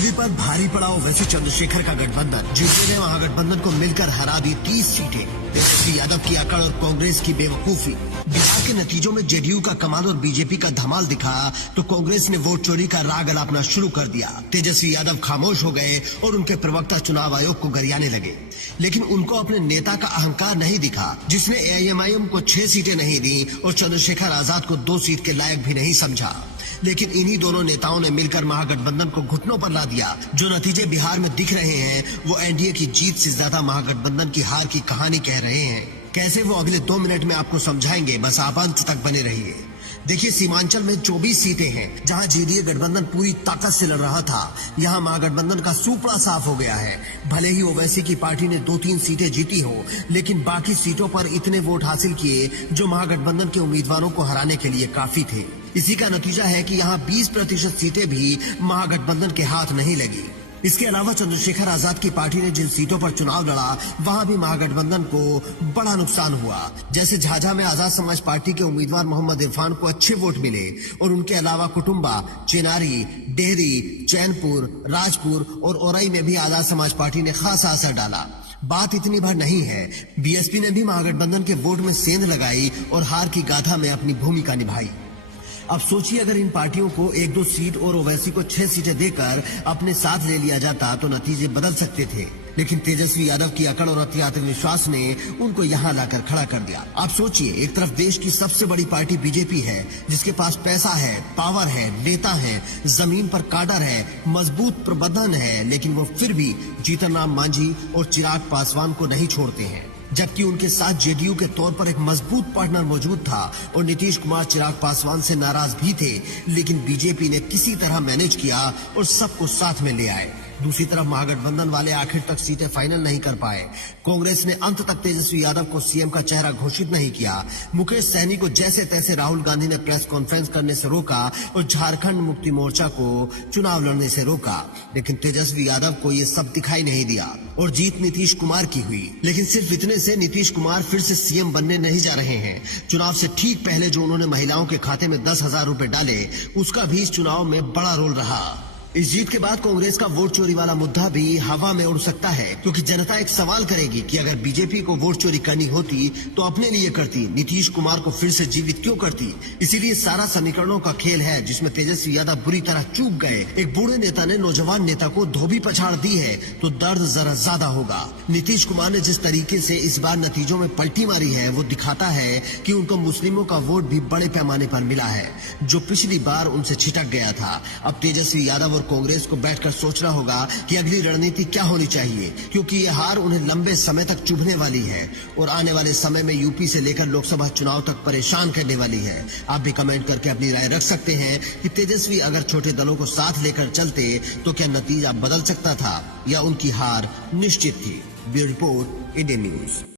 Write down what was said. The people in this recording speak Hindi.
बीजेपी पर भारी पड़ा ओवैसी चंद्रशेखर का गठबंधन। जीतने ने महागठबंधन को मिलकर हरा दी 30 सीटें। तेजस्वी यादव की अकड़ और कांग्रेस की बेवकूफी। बिहार के नतीजों में जेडीयू का कमाल और बीजेपी का धमाल दिखा तो कांग्रेस ने वोट चोरी का राग अलापना शुरू कर दिया। तेजस्वी यादव खामोश हो गए और उनके प्रवक्ता चुनाव आयोग को गरियाने लगे, लेकिन उनको अपने नेता का अहंकार नहीं दिखा, जिसने एआईएमआईएम को 6 सीटें नहीं दी और चंद्रशेखर आजाद को 2 सीट के लायक भी नहीं समझा। लेकिन इन्हीं दोनों नेताओं ने मिलकर महागठबंधन को घुटनों पर ला दिया। जो नतीजे बिहार में दिख रहे हैं वो एनडीए की जीत से ज्यादा महागठबंधन की हार की कहानी कह रहे हैं। कैसे, वो अगले 2 मिनट में आपको समझाएंगे, बस आप अंत तक बने रहिए। देखिए, सीमांचल में 24 सीटें हैं जहां जेडीए गठबंधन पूरी ताकत से लड़ रहा था। यहां महागठबंधन का सूपड़ा साफ हो गया है। भले ही ओवैसी की पार्टी ने 2-3 सीटें जीती हो, लेकिन बाकी सीटों पर इतने वोट हासिल किए जो महागठबंधन के उम्मीदवारों को हराने के लिए काफी थे। इसी का नतीजा है कि यहाँ 20% सीटें भी महागठबंधन के हाथ नहीं लगी। इसके अलावा चंद्रशेखर आजाद की पार्टी ने जिन सीटों पर चुनाव लड़ा वहां भी महागठबंधन को बड़ा नुकसान हुआ। जैसे झाझा में आजाद समाज पार्टी के उम्मीदवार मोहम्मद इरफान को अच्छे वोट मिले और उनके अलावा कुटुंबा, चेनारी, डेहरी, चैनपुर, राजपुर और औरई में भी आजाद समाज पार्टी ने खासा असर डाला। बात इतनी भर नहीं है, बीएसपी ने भी महागठबंधन के वोट में सेंध लगाई और हार की गाथा में अपनी भूमिका निभाई। अब सोचिए, अगर इन पार्टियों को 1-2 सीट और ओवैसी को 6 सीटें देकर अपने साथ ले लिया जाता तो नतीजे बदल सकते थे, लेकिन तेजस्वी यादव की अकड़ और अति आत्मविश्वास ने उनको यहाँ लाकर खड़ा कर दिया। आप सोचिए, एक तरफ देश की सबसे बड़ी पार्टी बीजेपी है, जिसके पास पैसा है, पावर है, नेता है, जमीन पर काडर है, मजबूत प्रबंधन है, लेकिन वो फिर भी जीतन राम मांझी और चिराग पासवान को नहीं छोड़ते हैं। जबकि उनके साथ जेडीयू के तौर पर एक मजबूत पार्टनर मौजूद था और नीतीश कुमार चिराग पासवान से नाराज भी थे, लेकिन बीजेपी ने किसी तरह मैनेज किया और सबको साथ में ले आए। दूसरी तरफ महागठबंधन वाले आखिर तक सीटें फाइनल नहीं कर पाए। कांग्रेस ने अंत तक तेजस्वी यादव को सीएम का चेहरा घोषित नहीं किया। मुकेश सहनी को जैसे तैसे राहुल गांधी ने प्रेस कॉन्फ्रेंस करने से रोका और झारखंड मुक्ति मोर्चा को चुनाव लड़ने से रोका, लेकिन तेजस्वी यादव को ये सब दिखाई नहीं दिया और जीत नीतीश कुमार की हुई। लेकिन सिर्फ इतने से नीतीश कुमार फिर से सीएम बनने नहीं जा रहे हैं। चुनाव से ठीक पहले जो उन्होंने महिलाओं के खाते में 10,000 रुपए डाले, उसका भी इस चुनाव में बड़ा रोल रहा। इस जीत के बाद कांग्रेस का वोट चोरी वाला मुद्दा भी हवा में उड़ सकता है, क्योंकि जनता एक सवाल करेगी कि अगर बीजेपी को वोट चोरी करनी होती तो अपने लिए करती, नीतीश कुमार को फिर से जीवित क्यों करती। इसीलिए सारा समीकरणों का खेल है, जिसमें तेजस्वी यादव बुरी तरह चूक गए। एक बूढ़े नेता ने नौजवान नेता को धोबी पछाड़ दी है तो दर्द जरा ज्यादा होगा। नीतीश कुमार ने जिस तरीके से इस बार नतीजों में पलटी मारी है, वो दिखाता है कि उनको मुस्लिमों का वोट भी बड़े पैमाने पर मिला है, जो पिछली बार उनसे छिटक गया था। अब तेजस्वी यादव कांग्रेस को बैठकर सोचना होगा कि अगली रणनीति क्या होनी चाहिए, क्योंकि ये हार उन्हें लंबे समय तक चुभने वाली है और आने वाले समय में यूपी से लेकर लोकसभा चुनाव तक परेशान करने वाली है। आप भी कमेंट करके अपनी राय रख सकते हैं कि तेजस्वी अगर छोटे दलों को साथ लेकर चलते तो क्या नतीजा बदल सकता था या उनकी हार निश्चित थी। Bureau report, Indian news.